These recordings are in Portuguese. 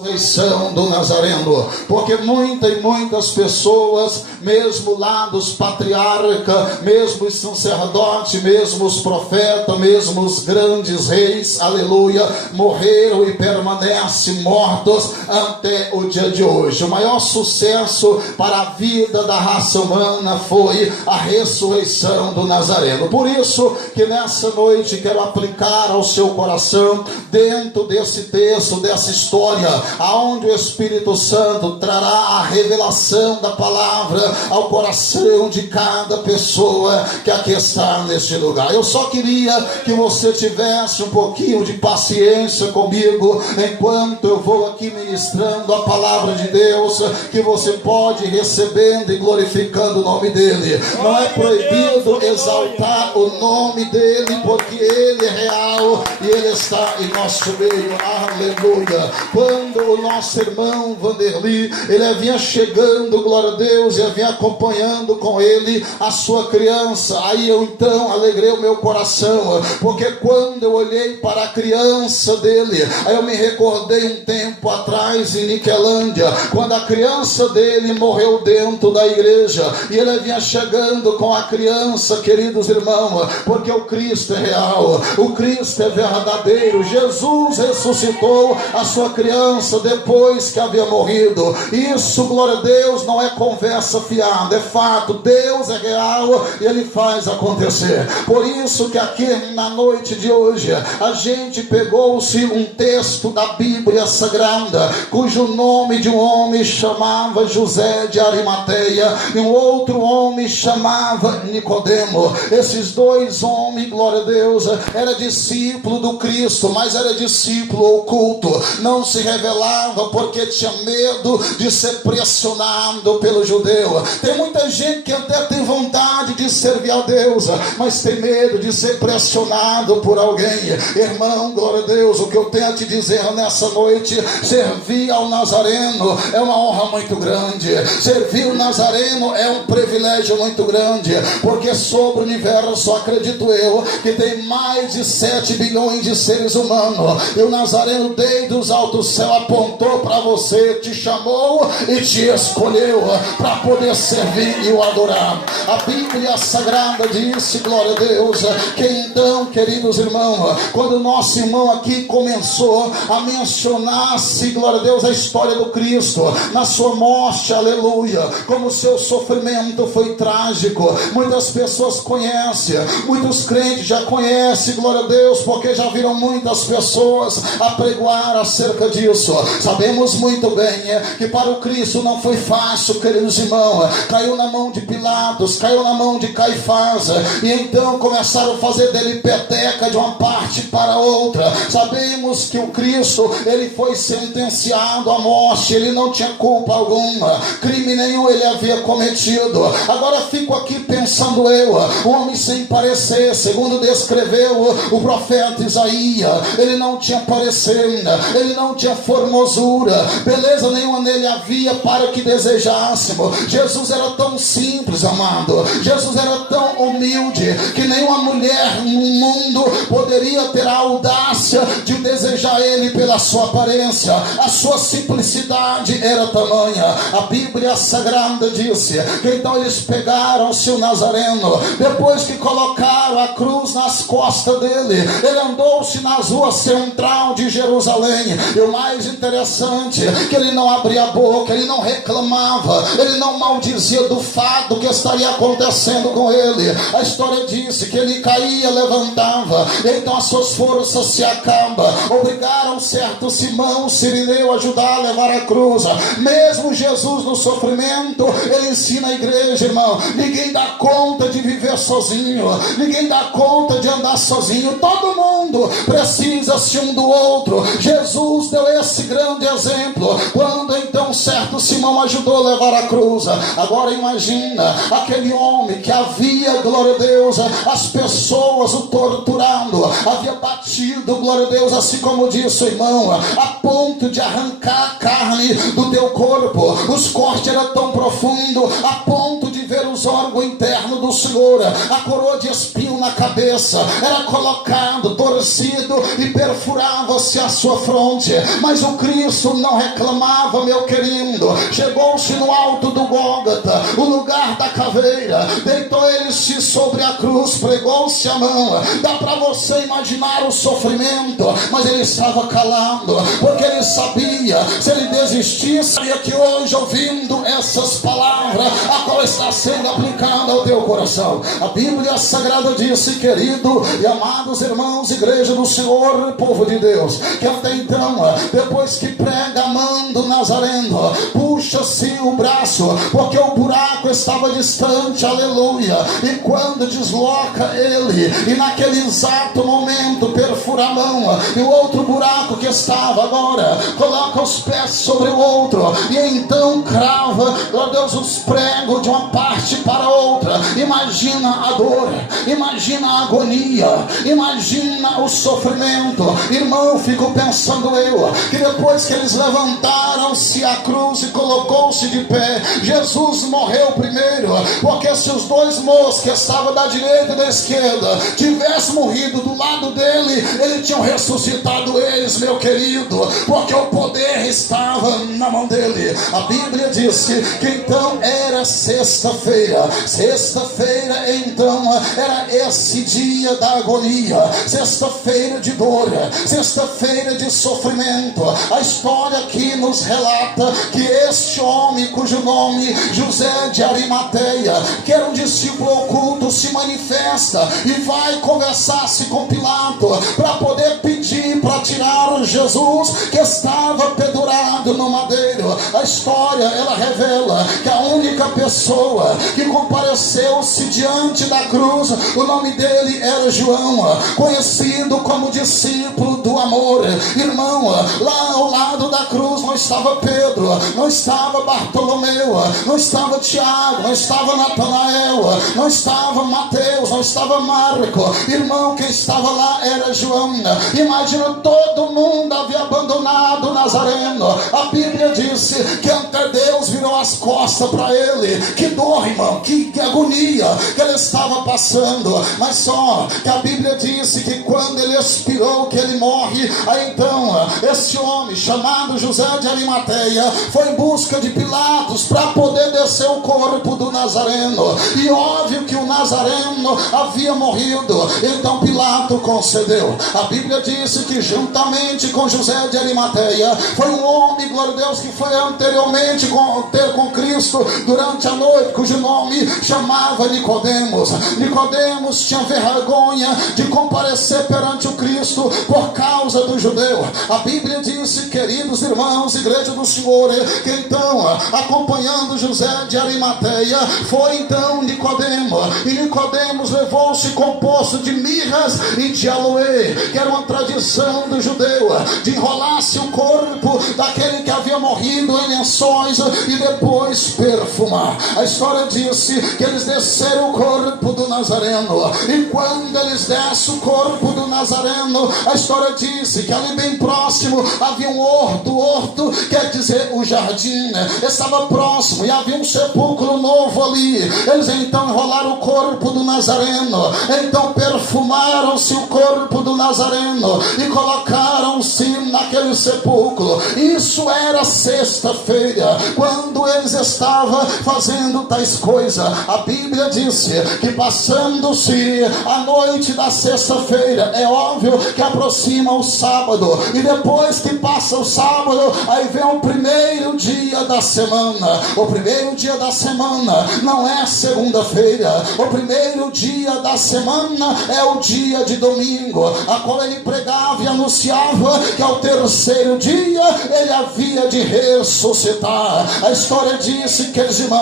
ressurreição do Nazareno, porque muitas pessoas, mesmo lá dos patriarcas, mesmo os sacerdotes, mesmo os profetas, mesmo os grandes reis, aleluia, morreram e permanecem mortos até o dia de hoje. O maior sucesso para a vida da raça humana foi a ressurreição do Nazareno. Por isso que nessa noite quero aplicar ao seu coração, dentro desse texto, dessa história, aonde o Espírito Santo trará a revelação da palavra ao coração de cada pessoa que aqui está neste lugar. Eu só queria que você tivesse um pouquinho de paciência comigo, enquanto eu vou aqui ministrando a palavra de Deus, que você pode ir recebendo e glorificando o nome dele. Não é proibido exaltar o nome dele, porque ele é real e ele está em nosso meio. Aleluia. Quando o nosso irmão Vanderly, ele vinha chegando, glória a Deus, e vinha acompanhando com ele a sua criança, aí eu então alegrei o meu coração, porque quando eu olhei para a criança dele, aí eu me recordei um tempo atrás em Niquelândia, quando a criança dele morreu dentro da igreja, e ele vinha chegando com a criança, queridos irmãos, porque o Cristo é real, o Cristo é verdadeiro. Jesus ressuscitou a sua criança depois que havia morrido. Isso, glória a Deus, não é conversa fiada, é fato. Deus é real e ele faz acontecer. Por isso que aqui na noite de hoje a gente pegou-se um texto da Bíblia Sagrada, cujo nome de um homem chamava José de Arimateia e um outro homem chamava Nicodemo. Esses dois homens, glória a Deus, era discípulo do Cristo, mas era discípulo oculto, não se revelava porque tinha medo de ser pressionado pelo judeu. Tem muita gente que até tem vontade de servir a Deus, mas tem medo de ser pressionado por alguém. Irmão, glória a Deus, o que eu tenho a te dizer nessa noite: servir ao Nazareno é uma honra muito grande. Servir o Nazareno é um privilégio muito grande, porque sobre o universo, acredito eu, que tem mais de 7 bilhões de seres humanos, e o Nazareno desde os altos céus apontou para você, te chamou e te escolheu para poder servir e o adorar. A Bíblia Sagrada disse, glória a Deus, que então, queridos irmãos, quando o nosso irmão aqui começou a mencionar-se, glória a Deus, a história do Cristo, na sua morte, aleluia, como o seu sofrimento foi trágico. Muitas pessoas conhecem, muitos crentes já conhecem, glória a Deus, porque já viram muitas pessoas apregoar acerca disso. Sabemos muito bem que para o Cristo não foi fácil, queridos irmãos. Caiu na mão de Pilatos, caiu na mão de Caifás, e então começaram a fazer dele peteca de uma parte para outra. Sabemos que o Cristo, ele foi sentenciado à morte, ele não tinha culpa alguma, crime nenhum ele havia cometido. Agora fico aqui pensando eu, um homem sem parecer, segundo descreveu o profeta Isaías, ele não tinha parecer, ele não tinha formosura, beleza nenhuma nele havia para que desejássemos. Jesus era tão simples, amado, Jesus era tão humilde, que nenhuma mulher no mundo poderia ter a audácia de desejar ele pela sua aparência. A sua simplicidade era tamanha. A Bíblia Sagrada disse que então eles pegaram o seu Nazareno, depois que colocaram a cruz nas costas dele, ele andou-se nas ruas central de Jerusalém, e o mais interessante é que ele não abria a boca, ele não reclamava, ele não maldizia do fato que estaria acontecendo com ele. A história disse que ele caía, levantava, então as suas forças se acabam. Obrigaram certo Simão Cirineu a ajudar a levar a cruz. Mesmo Jesus no sofrimento, ele ensina a igreja, irmão, ninguém dá conta de viver sozinho, ninguém dá conta de andar sozinho, todo mundo precisa-se um do outro. Jesus deu esse grande exemplo, quando então certo Simão ajudou a levar a cruz. Agora imagina aquele homem que havia, glória a Deus, as pessoas o torturando, havia batido, glória a Deus, assim como disse o irmão, a ponto de arrancar a carne do teu corpo. Os cortes eram tão profundos, a ponto de ver os órgãos internos do Senhor, a coroa de espinho na cabeça era colocado, torcido e perfurava-se a sua fronte. Mas o Cristo não reclamava, meu querido. Chegou-se no alto do Gólgota, o lugar da caveira, deitou ele-se sobre a cruz, pregou-se a mão. Dá para você imaginar o sofrimento, mas ele estava calado, porque ele sabia, se ele desistisse, sabia que hoje, ouvindo essas palavras, a qual está sendo aplicada ao teu coração. A Bíblia Sagrada disse, querido e amados irmãos, igreja do Senhor, povo de Deus, que até então, depois que prega amando Nazareno, puxa-se o braço, porque o buraco estava distante, aleluia, e quando desloca ele, e naquele exato momento perfura a mão, e o outro buraco que estava agora, coloca os pés sobre o outro, e então crava, ó Deus, os pregos de uma parte para outra. Imagina a dor, imagina a agonia, imagina o sofrimento. Irmão, fico pensando eu, que depois que eles levantaram-se a cruz e colocou-se de pé, Jesus morreu primeiro, porque se os dois moços que estavam da direita e da esquerda tivessem morrido do lado dele, ele tinha ressuscitado eles, meu querido, porque o poder estava na mão dele. A Bíblia disse que então era sexta-feira. Sexta-feira então era esse dia da agonia, sexta-feira de dor, sexta-feira de sofrimento. A história aqui nos relata que este homem, cujo nome José de Arimateia, que era um discípulo oculto, se manifesta e vai conversar-se com Pilato para poder pedir para tirar Jesus, que estava pendurado no madeiro. A história, ela revela que a única pessoa que compareceu-se diante da cruz, o nome dele era João, conhecido como discípulo do amor. Irmão, lá ao lado da cruz não estava Pedro, não estava Bartolomeu, não estava Tiago, não estava Natanael, não estava Mateus, não estava Marco. Irmão, quem estava lá era João. Imagina, todo mundo havia abandonado Nazareno. A Bíblia disse que até Deus virou as costas para ele. Que dor, irmão, que agonia que ele estava passando. Mas só que a Bíblia disse que quando ele expirou, que ele morre, aí então esse homem chamado José de Arimateia foi em busca de Pilatos para poder descer o corpo do Nazareno. E óbvio que o Nazareno havia morrido, então Pilato concedeu. A Bíblia disse que juntamente com José de Arimateia foi um homem, glória a Deus, que foi anteriormente ter com Cristo durante a noite, cujo nome chamava Nicodemos. Nicodemos tinha vergonha de comparecer perante o Cristo por causa do judeu. A Bíblia disse, queridos irmãos, igreja do Senhor, que então, acompanhando José de Arimateia, foi então Nicodemos, e Nicodemos levou-se composto de mirras e de aloe, que era uma tradição do judeu, de enrolar-se o corpo daquele que havia morrido em lençóis e depois perfumar. A história disse que eles desceram o corpo do Nazareno, e quando eles descem o corpo do Nazareno, a história disse que ali bem próximo havia um horto. O horto quer dizer o jardim, estava próximo e havia um sepulcro novo ali. Eles então enrolaram o corpo do Nazareno, então perfumaram-se o corpo do Nazareno e colocaram-se naquele sepulcro. Isso era sexta-feira, quando eles estavam fazendo tais coisas. A Bíblia disse que passando-se a noite da sexta-feira, é óbvio que aproxima o sábado, e depois que passa o sábado, aí vem o primeiro dia da semana. O primeiro dia da semana não é segunda-feira, o primeiro dia da semana é o dia de domingo, a qual ele pregava e anunciava que ao terceiro dia ele havia de ressuscitar. A história disse, queridos irmãos,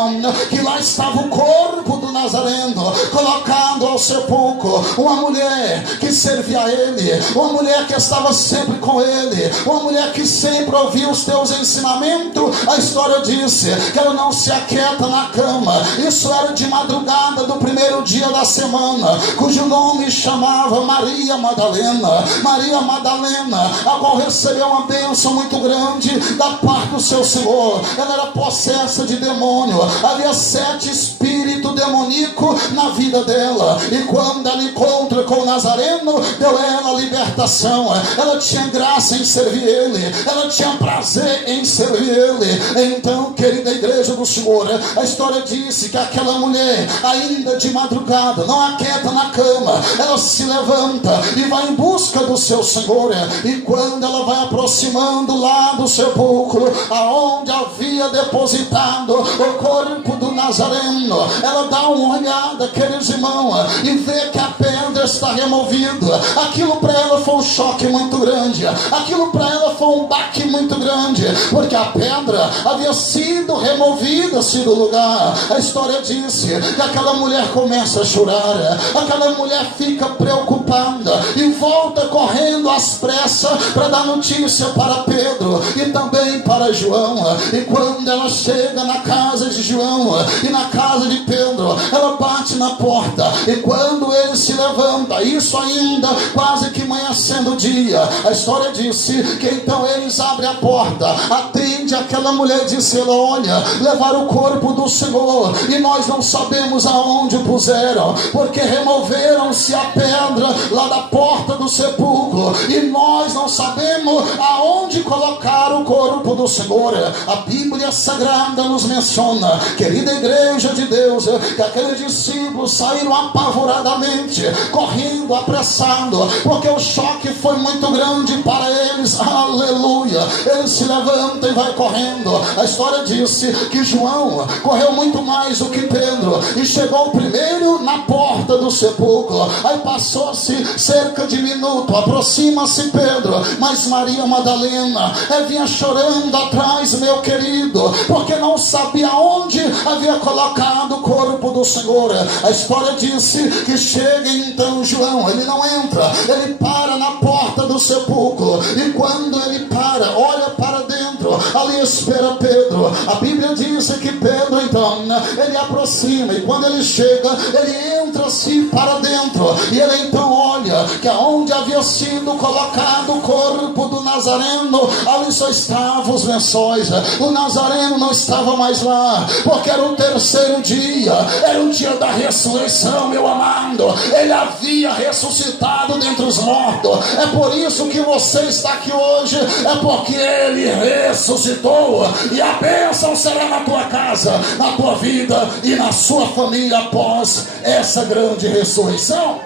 que lá estava o corpo do Nazareno colocado ao sepulcro. Uma mulher que servia a ele, uma mulher que estava sempre com ele, uma mulher que sempre ouvia os teus ensinamentos. A história disse que ela não se aquieta na cama. Isso era de madrugada do primeiro dia da semana, cujo nome chamava Maria Madalena. Maria Madalena, a qual recebeu uma bênção muito grande da parte do seu Senhor. Ela era possessa de demônio. Havia 7 espíritos demoníaco na vida dela. E quando ela encontra com o Nazareno, deu ela libertação. Ela tinha graça em servir ele, ela tinha prazer em servir ele. Então, querida igreja do Senhor, a história disse que aquela mulher, ainda de madrugada, não aquieta na cama, ela se levanta e vai em busca do seu Senhor. E quando ela vai aproximando lá do sepulcro, aonde havia depositado o corpo do Nazareno, ela dá uma olhada, queridos irmãos, e vê que a pedra está removida. Aquilo para ela foi um choque muito grande, aquilo para ela foi um baque muito grande, porque a pedra havia sido removida do lugar. A história disse que aquela mulher começa a chorar, aquela mulher fica preocupada e volta correndo às pressas para dar notícia para Pedro e também para João. E quando ela chega na casa de João e na casa de Pedro, ela bate na porta, e quando ele se levanta, isso ainda quase que amanhecendo o dia, a história disse que então eles abrem a porta, atende aquela mulher e diz: olha, levaram o corpo do Senhor e nós não sabemos aonde o puseram, porque removeram-se a pedra lá da porta do sepulcro e nós não sabemos aonde colocaram o corpo do Senhor. A Bíblia Sagrada nos menciona, querida igreja de Deus, que aqueles discípulos saíram apavoradamente, correndo, apressado, porque o choque foi muito grande para eles. Aleluia! Ele se levanta e vai correndo. A história disse que João correu muito mais do que Pedro e chegou primeiro na porta do sepulcro. Aí passou-se cerca de minuto, aproxima-se Pedro, mas Maria Madalena vinha chorando atrás, meu querido, porque não sabia onde havia colocado o corpo do Senhor. A história disse que chega então João, ele não entra, ele para na porta do sepulcro, e quando ele para, olha para dentro, ali espera Pedro. A Bíblia diz que Pedro então, ele aproxima, e quando ele chega, ele entra-se para dentro, e ele então olha que aonde havia sido colocado o corpo do Nazareno, ali só estavam os lençóis. O Nazareno não estava mais lá, porque era o terceiro dia, era o dia da ressurreição, meu amado. Ele havia ressuscitado dentre os mortos. É por isso que você está aqui hoje, é porque ele ressuscitou, e a bênção será na tua casa, na tua vida e na sua família após essa grande ressurreição.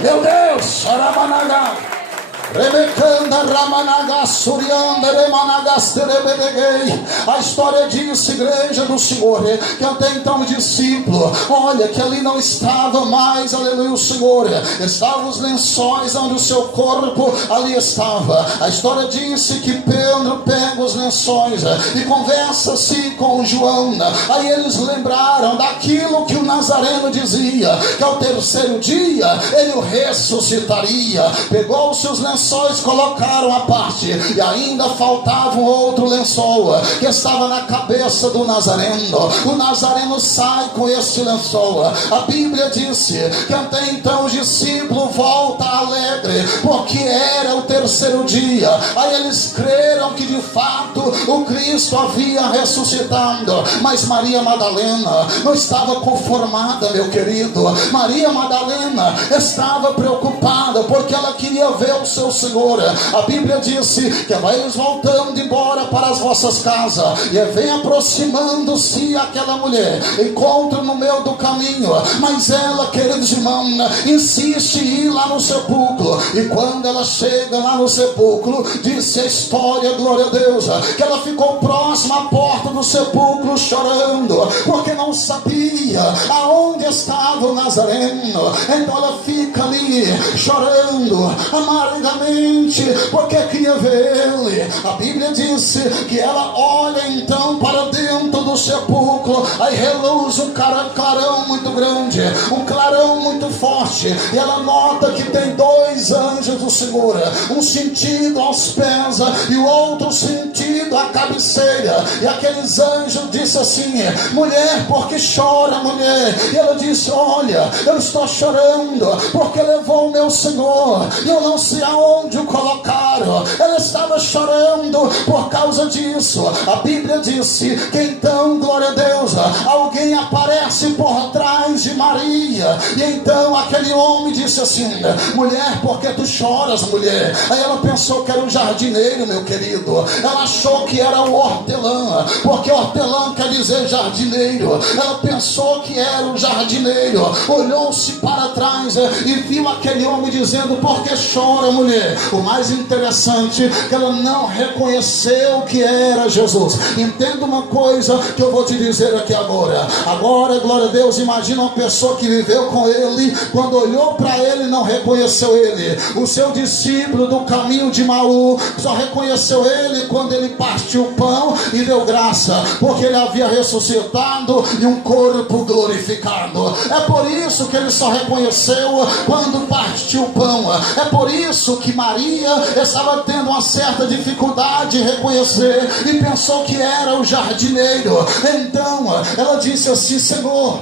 Meu Deus, Saramanagá, Rebecanda Ramanaga Surianda Remanagasterebedeguei. A história diz, igreja do Senhor, que até então o discípulo, olha, que ali não estava mais, aleluia, o Senhor, estavam os lençóis onde o seu corpo ali estava. A história disse que Pedro pega os lençóis e conversa-se com João. Aí eles lembraram daquilo que o Nazareno dizia, que ao terceiro dia ele o ressuscitaria. Pegou os seus lençóis, colocaram à parte, e ainda faltava um outro lençol que estava na cabeça do Nazareno. O Nazareno sai com esse lençol. A Bíblia disse que até então o discípulo volta alegre, porque era o terceiro dia. Aí eles creram que de fato o Cristo havia ressuscitado, mas Maria Madalena não estava conformada, meu querido. Maria Madalena estava preocupada, porque ela queria ver o seu Senhor. A Bíblia disse que vai eles voltando embora para as vossas casas, e vem aproximando-se aquela mulher, encontra no meio do caminho, mas ela, queridos irmãos, insiste em ir lá no sepulcro. E quando ela chega lá no sepulcro, disse a história, glória a Deus, que ela ficou próxima à porta do sepulcro chorando, porque não sabia aonde estava o Nazareno. Então ela fica ali chorando amargamente, porque queria ver ele. A Bíblia disse que ela olha então para dentro do sepulcro, aí reluz um clarão muito grande, um clarão muito forte, e ela nota que tem dois anjos do Senhor, um sentido aos pés e o outro sentido ouvido a cabeceira. E aqueles anjos disseram assim: mulher, por que chora, mulher? E ela disse: olha, eu estou chorando porque levou o meu Senhor e eu não sei aonde o colocaram. Ela estava chorando por causa disso. A Bíblia disse que então, glória a Deus, alguém aparece por trás de Maria. E então aquele homem disse assim: mulher, por que tu choras, mulher? Aí ela pensou que era um jardineiro, meu querido. Ela achou que era o hortelã, porque hortelã quer dizer jardineiro. Ela pensou que era um jardineiro. Olhou-se para trás e viu aquele homem dizendo: por que chora, mulher? O mais interessante é que ela não reconheceu que era Jesus. Entenda uma coisa que eu vou te dizer aqui agora. Agora, glória a Deus, imagina uma pessoa que viveu com ele, quando olhou para ele não reconheceu ele. O seu discípulo do caminho de Maú só reconheceu ele quando ele partiu o pão e deu graça, porque ele havia ressuscitado e um corpo glorificado. É por isso que ele só reconheceu quando partiu o pão. É por isso que Maria estava tendo uma certa dificuldade de reconhecer e pensou que era o jardineiro. Então ela disse assim: Senhor,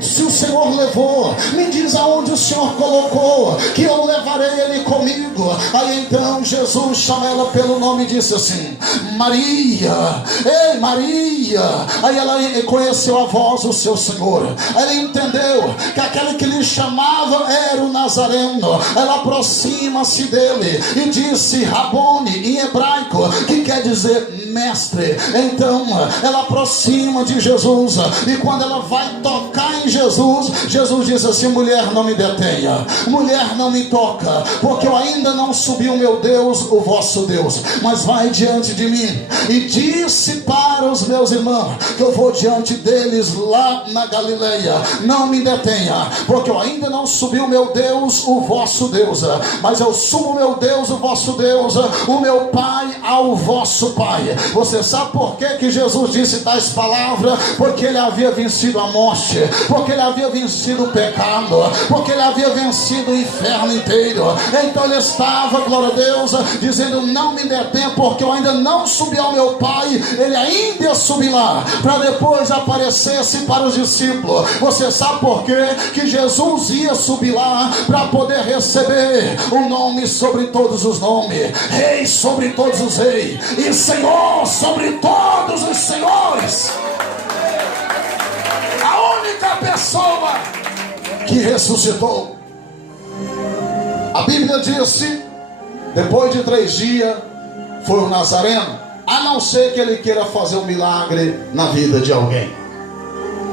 se o Senhor levou, me diz aonde o Senhor colocou, que eu levarei ele comigo. Aí então Jesus chama ela pelo nome e disse assim: Maria, ei Maria. Aí ela conheceu a voz do seu Senhor. Ela entendeu que aquele que lhe chamava era o Nazareno. Ela aproxima-se dele e disse Rabone em hebraico, que quer dizer mestre. Então ela aproxima de Jesus, e quando ela vai tocar em Jesus, Jesus diz assim: mulher, não me detenha, mulher, não me toca, porque eu ainda não subi o meu Deus, o vosso Deus, mas vai diante de mim. E disse para os meus irmãos que eu vou diante deles lá na Galileia. Não me detenha, porque eu ainda não subi o meu Deus, o vosso Deus, mas eu subo o meu Deus, o vosso Deus, o meu Pai ao vosso Pai. Você sabe por que Jesus disse tais palavras? Porque ele havia vencido a morte, porque ele havia vencido o pecado, porque ele havia vencido o inferno inteiro. Então ele estava, glória a Deus, dizendo: não me detenha, porque eu ainda não subi ao meu Pai. Ele ainda ia subir lá, para depois aparecer-se para os discípulos. Você sabe por quê? Que Jesus ia subir lá para poder receber o nome sobre todos os nomes, Rei sobre todos os reis e Senhor sobre todos os senhores. A única pessoa que ressuscitou. A Bíblia disse: depois de 3 dias foi o Nazareno, a não ser que ele queira fazer um milagre na vida de alguém.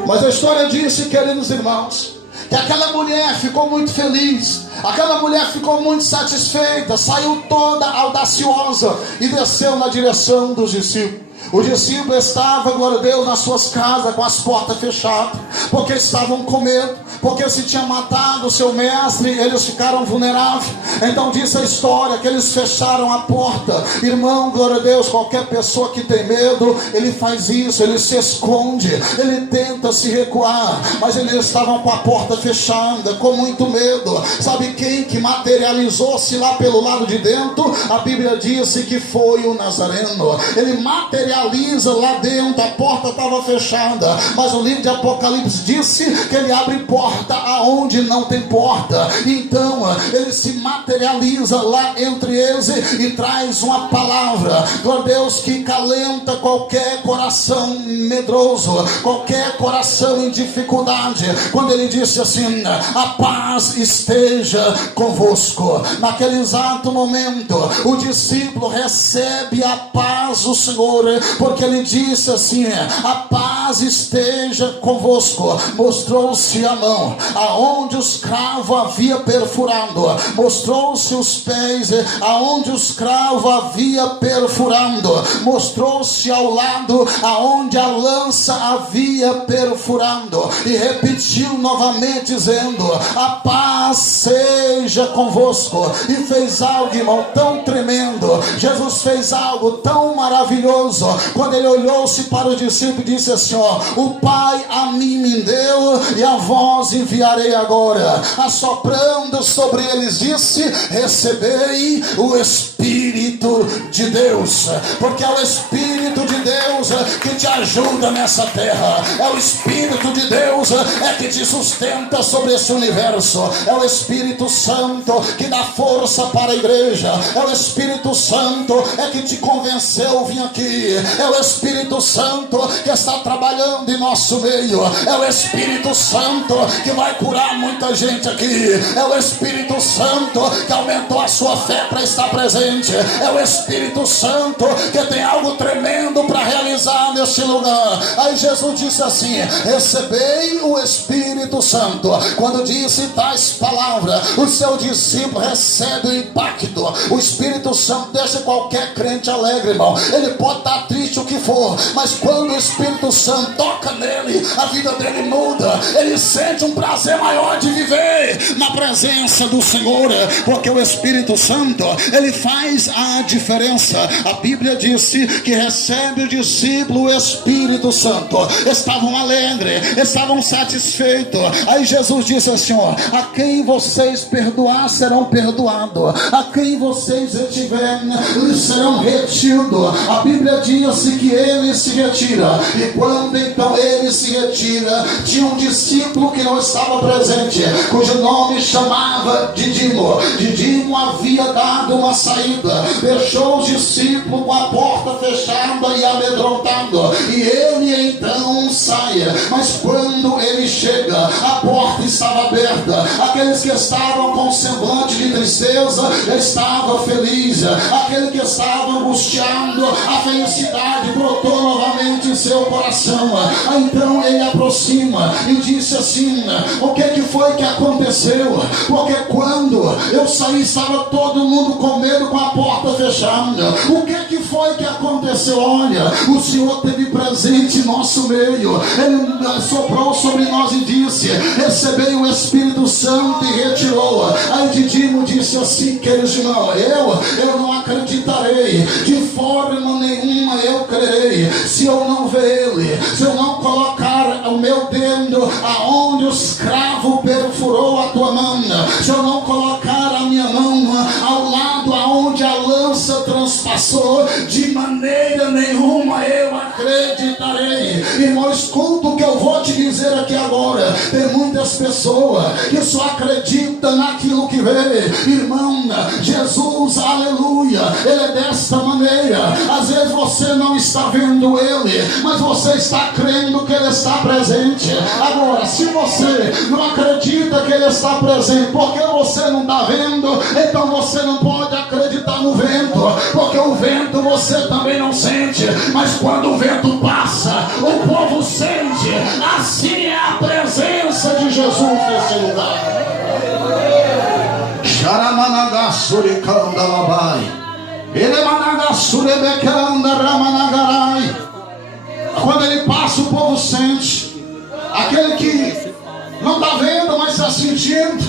Mas a história disse, queridos irmãos, que aquela mulher ficou muito feliz, aquela mulher ficou muito satisfeita, saiu toda audaciosa e desceu na direção dos discípulos. Os discípulos estavam, glória a Deus, nas suas casas com as portas fechadas, porque estavam com medo, porque se tinha matado o seu mestre, eles ficaram vulneráveis. Então diz a história que eles fecharam a porta. Irmão, glória a Deus, qualquer pessoa que tem medo, ele faz isso, ele se esconde, ele tenta se recuar, mas eles estavam com a porta fechada, com muito medo. Sabe quem que materializou-se lá pelo lado de dentro? A Bíblia disse que foi o Nazareno. Ele materializou lá dentro, a porta estava fechada, mas o livro de Apocalipse disse que ele abre porta aonde não tem porta. Então ele se materializa lá entre eles e traz uma palavra, glória a Deus, que calenta qualquer coração medroso, qualquer coração em dificuldade. Quando ele disse assim: a paz esteja convosco. Naquele exato momento o discípulo recebe a paz do Senhor, porque ele disse assim: a paz esteja convosco. Mostrou-se a mão aonde os cravos havia perfurado, mostrou-se os pés aonde os cravos havia perfurando, mostrou-se ao lado aonde a lança havia perfurando, e repetiu novamente dizendo: a paz seja convosco. E fez algo, irmão, tão tremendo. Jesus fez algo tão maravilhoso. Quando ele olhou-se para o discípulo e disse assim: ó, o Pai a mim me deu, e a vós enviarei agora. Assoprando sobre eles disse: recebei o Espírito Espírito de Deus, porque é o Espírito de Deus que te ajuda nessa terra, é o Espírito de Deus que te sustenta sobre esse universo, é o Espírito Santo que dá força para a igreja, é o Espírito Santo que te convenceu a vir aqui, é o Espírito Santo que está trabalhando em nosso meio, é o Espírito Santo que vai curar muita gente aqui, é o Espírito Santo que aumentou a sua fé para estar presente, é o Espírito Santo que tem algo tremendo para realizar nesse lugar. Aí Jesus disse assim: recebei o Espírito Santo. Quando disse tais palavras, o seu discípulo recebe o impacto. O Espírito Santo deixa qualquer crente alegre, irmão. Ele pode estar triste, o que for, mas quando o Espírito Santo toca nele, a vida dele muda. Ele sente um prazer maior de viver na presença do Senhor, porque o Espírito Santo, ele faz a diferença. A Bíblia disse que recebe o discípulo o Espírito Santo. Estavam alegres, estavam satisfeitos. Aí Jesus disse assim: ó, a quem vocês perdoar serão perdoados, a quem vocês retiverem lhes serão retidos. A Bíblia diz que ele se retira, e quando então ele se retira, tinha um discípulo que não estava presente, cujo nome chamava Didimo. Didimo havia dado uma saída, deixou os discípulos com a porta fechada e amedrontado, e ele então sai. Mas quando ele chega, a porta estava aberta. Aqueles que estavam com semblante de tristeza estavam felizes, aquele que estava angustiado, a felicidade brotou novamente em seu coração. Então ele aproxima e disse assim: o que foi que aconteceu? Porque quando eu saí estava todo mundo com medo, com a porta fechada. O que foi que aconteceu? Olha, o Senhor teve presente em nosso meio, ele soprou sobre nós e disse: recebei o Espírito Santo, e retirou. Aí Didimo disse assim: queridos irmãos, eu não acreditarei, de forma nenhuma eu crerei, se eu não ver ele, se eu não colocar o meu dedo aonde os cravos perfurou a tua mão, se eu não colocar a minha mão ao lado aonde a lança transpassou, de maneira nenhuma eu acreditarei. Irmão, escuta o que eu vou te dizer aqui agora. Tem muitas pessoas que só acreditam naquilo que vê. Irmão, Jesus, aleluia, ele é desta maneira. Às vezes você não está vendo ele, mas você está crendo que ele está presente. Agora, se você não acredita que ele está presente, porque você não está vendo, então você não pode acreditar no vento, porque o vento você também não sente, mas quando o vento passa, o povo sente. Assim é a presença de Jesus nesse lugar. Quando ele passa, o povo sente. Aquele que não está vendo, mas está sentindo,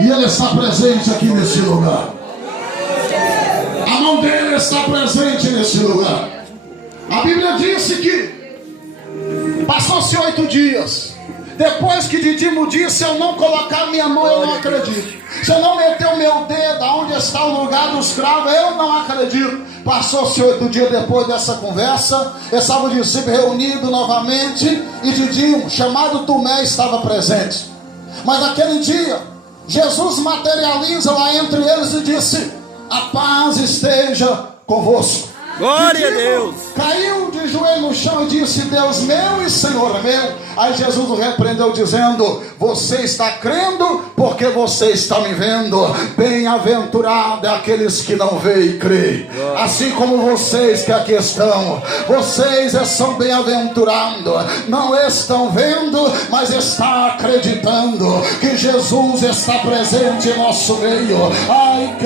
e ele está presente aqui nesse lugar. A mão dele está presente nesse lugar. A Bíblia disse que passou-se 8 dias. Depois que Didimo disse: se eu não colocar minha mão, eu não acredito. Se eu não meter o meu dedo aonde está o lugar dos cravos, eu não acredito. Passou-se 8 dias depois dessa conversa, estava o discípulo reunido novamente, e Didimo, chamado Tomé, estava presente. Mas naquele dia, Jesus materializa lá entre eles e disse: a paz esteja convosco. Glória a Deus. Caiu de joelho no chão e disse: Deus meu e Senhor meu. Aí Jesus o repreendeu dizendo: você está crendo porque você está me vendo. Bem-aventurado é aqueles que não veem e creem. Assim como vocês que aqui estão, vocês são bem-aventurados. Não estão vendo, mas estão acreditando que Jesus está presente em nosso meio. Ai,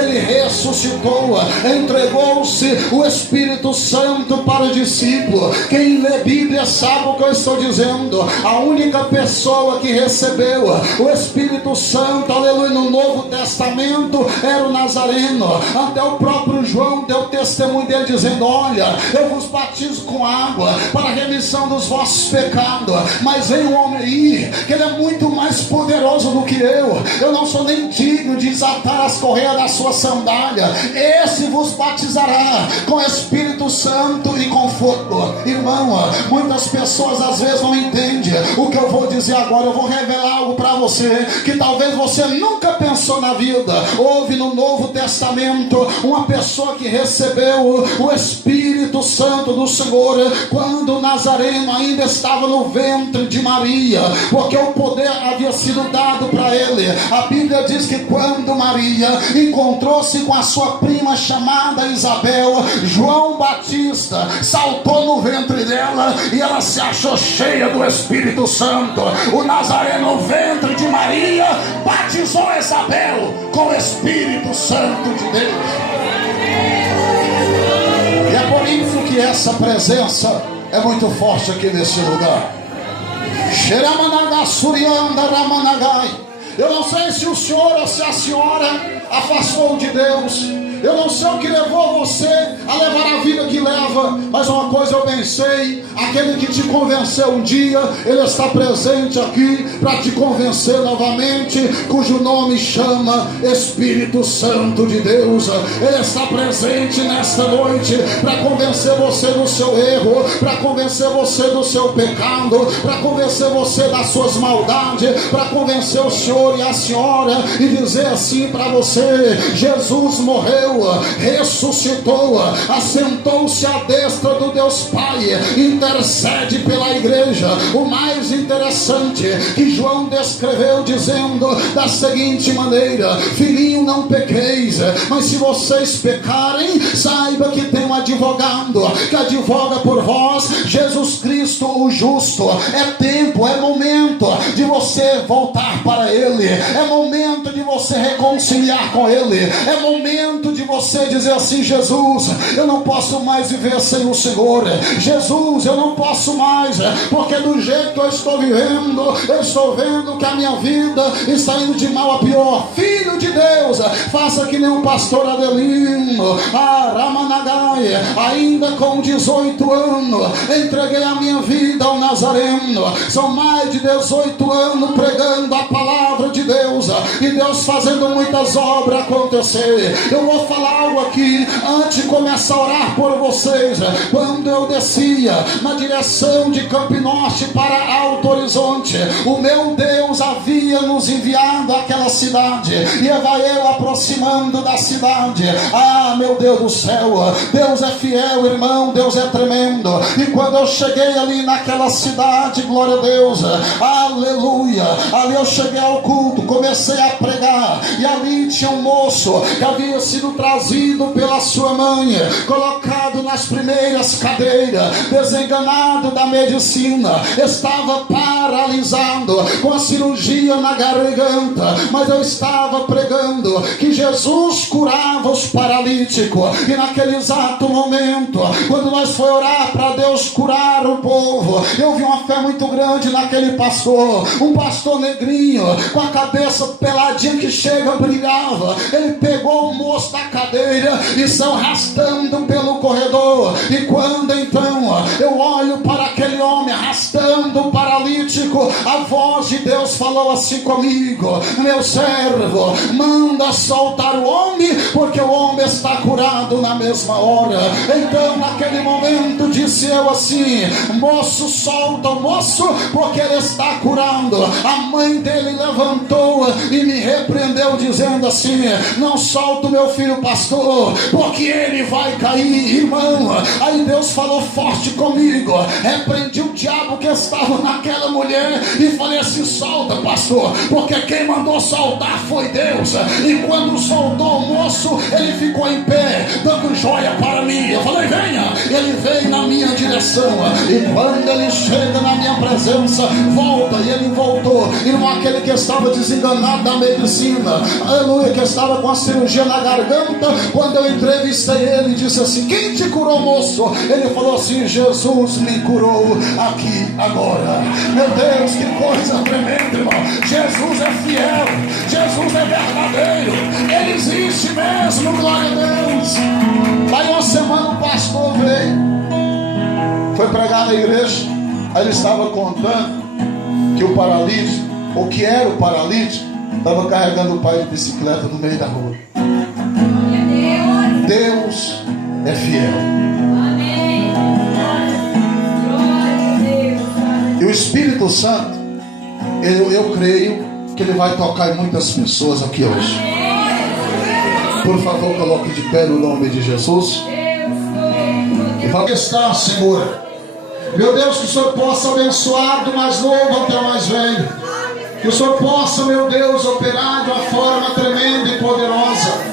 ele ressuscitou, ele entregou-se o Espírito Santo para o discípulo. Quem lê Bíblia sabe o que eu estou dizendo. A única pessoa que recebeu o Espírito Santo, aleluia, no Novo Testamento era o Nazareno. Até o próprio João deu testemunho dele dizendo: olha, eu vos batizo com água para a remissão dos vossos pecados, mas vem um homem aí que ele é muito mais poderoso do que eu não sou nem digno de desatar as correias da sua sandália. Esse vos batizará com Espírito Santo e com fogo. Irmão, muitas pessoas às vezes não entendem o que eu vou dizer agora. Eu vou revelar algo para você que talvez você nunca pensou na vida. Houve no Novo Testamento uma pessoa que recebeu o Espírito Santo do Senhor quando o Nazareno ainda estava no ventre de Maria, porque o poder havia sido dado para ele. A Bíblia diz que quando Maria encontrou-se com a sua prima chamada Isabel, João Batista saltou no ventre dela e ela se achou cheia do Espírito Santo. O Nazareno no ventre de Maria batizou Isabel com o Espírito Santo de Deus. E é por isso que essa presença é muito forte aqui nesse lugar. Eu não sei se o senhor ou se a senhora afastou de Deus. Eu não sei o que levou você a levar a vida que leva, mas uma coisa eu bem sei: aquele que te convenceu um dia, ele está presente aqui para te convencer novamente, cujo nome chama Espírito Santo de Deus. Ele está presente nesta noite para convencer você do seu erro, para convencer você do seu pecado, para convencer você das suas maldades, para convencer o senhor e a senhora e dizer assim para você: Jesus morreu, ressuscitou, assentou-se à destra do Deus Pai, intercede pela igreja. O mais interessante que João descreveu dizendo da seguinte maneira: filhinho, não pequeis, mas se vocês pecarem, saiba que tem um advogado que advoga por vós, Jesus Cristo o justo. É tempo, é momento de você voltar para Ele, é momento de você reconciliar com Ele, é momento de você dizer assim: Jesus, eu não posso mais viver sem o Senhor. Jesus, eu não posso mais, porque do jeito que eu estou vivendo, eu estou vendo que a minha vida está indo de mal a pior. Filho de Deus, faça que nem o pastor Adelino, Ramanagai, ainda com 18 anos, entreguei a minha vida ao Nazareno. São mais de 18 anos pregando a palavra de Deus, e Deus fazendo muitas obras acontecer. Eu vou falar algo aqui antes de começar a orar por vocês. Quando eu descia na direção de Campo Norte para Alto Horizonte, o meu Deus havia nos enviado àquela cidade, e vai eu aproximando da cidade. Meu Deus do céu, Deus é fiel, irmão, Deus é tremendo. E quando eu cheguei ali naquela cidade, glória a Deus, aleluia, ali eu cheguei ao culto, comecei a pregar, e ali tinha um moço que havia sido trazido pela sua mãe, colocado nas primeiras cadeiras, desenganado da medicina, estava paralisado, com a cirurgia na garganta, mas eu estava pregando que Jesus curava os paralíticos. E naquele exato momento, quando nós foi orar para Deus curar o povo, eu vi uma fé muito grande naquele pastor, um pastor negrinho, com a cabeça peladinha que chega, brilhava. Ele pegou o moço da cadeira e saiu arrastando pelo corredor. E quando então eu olho para aquele homem arrastando o paralítico, a voz de Deus falou assim comigo: meu servo, manda soltar o homem, porque o homem está curado na mesma hora. Então naquele momento disse eu assim: moço, solta o moço, porque ele está curando. A mãe dele levantou e me repreendeu dizendo assim: não solta o meu filho, pastor, porque ele vai cair. Irmão, aí Deus falou forte comigo, repreendi o diabo que estava naquela mulher e falei assim: solta, pastor, porque quem mandou soltar foi Deus. E quando soltou o moço, ele ficou em pé, dando joia para mim. Eu falei: venha. ele vem na minha direção, e quando ele chega na minha presença, volta, e ele voltou. Irmão, aquele que estava desenganado da medicina, aleluia, que estava com a cirurgia na garganta, quando eu entrevistei ele, disse assim: quem te curou, moço? Ele falou assim: Jesus me curou aqui agora. Meu Deus, que coisa tremenda, irmão. Jesus é fiel, Jesus é verdadeiro, ele existe mesmo, glória a Deus. Aí uma semana o pastor veio, foi pregar na igreja. Aí ele estava contando que o paralítico, ou que era o paralítico, estava carregando o pai de bicicleta no meio da rua. Deus é fiel. E o Espírito Santo, eu creio que ele vai tocar em muitas pessoas aqui hoje. Por favor, coloque de pé no nome de Jesus. E fala: está, Senhor. Meu Deus, que o Senhor possa abençoar do mais novo até o mais velho. Que o Senhor possa, meu Deus, operar de uma forma tremenda e poderosa.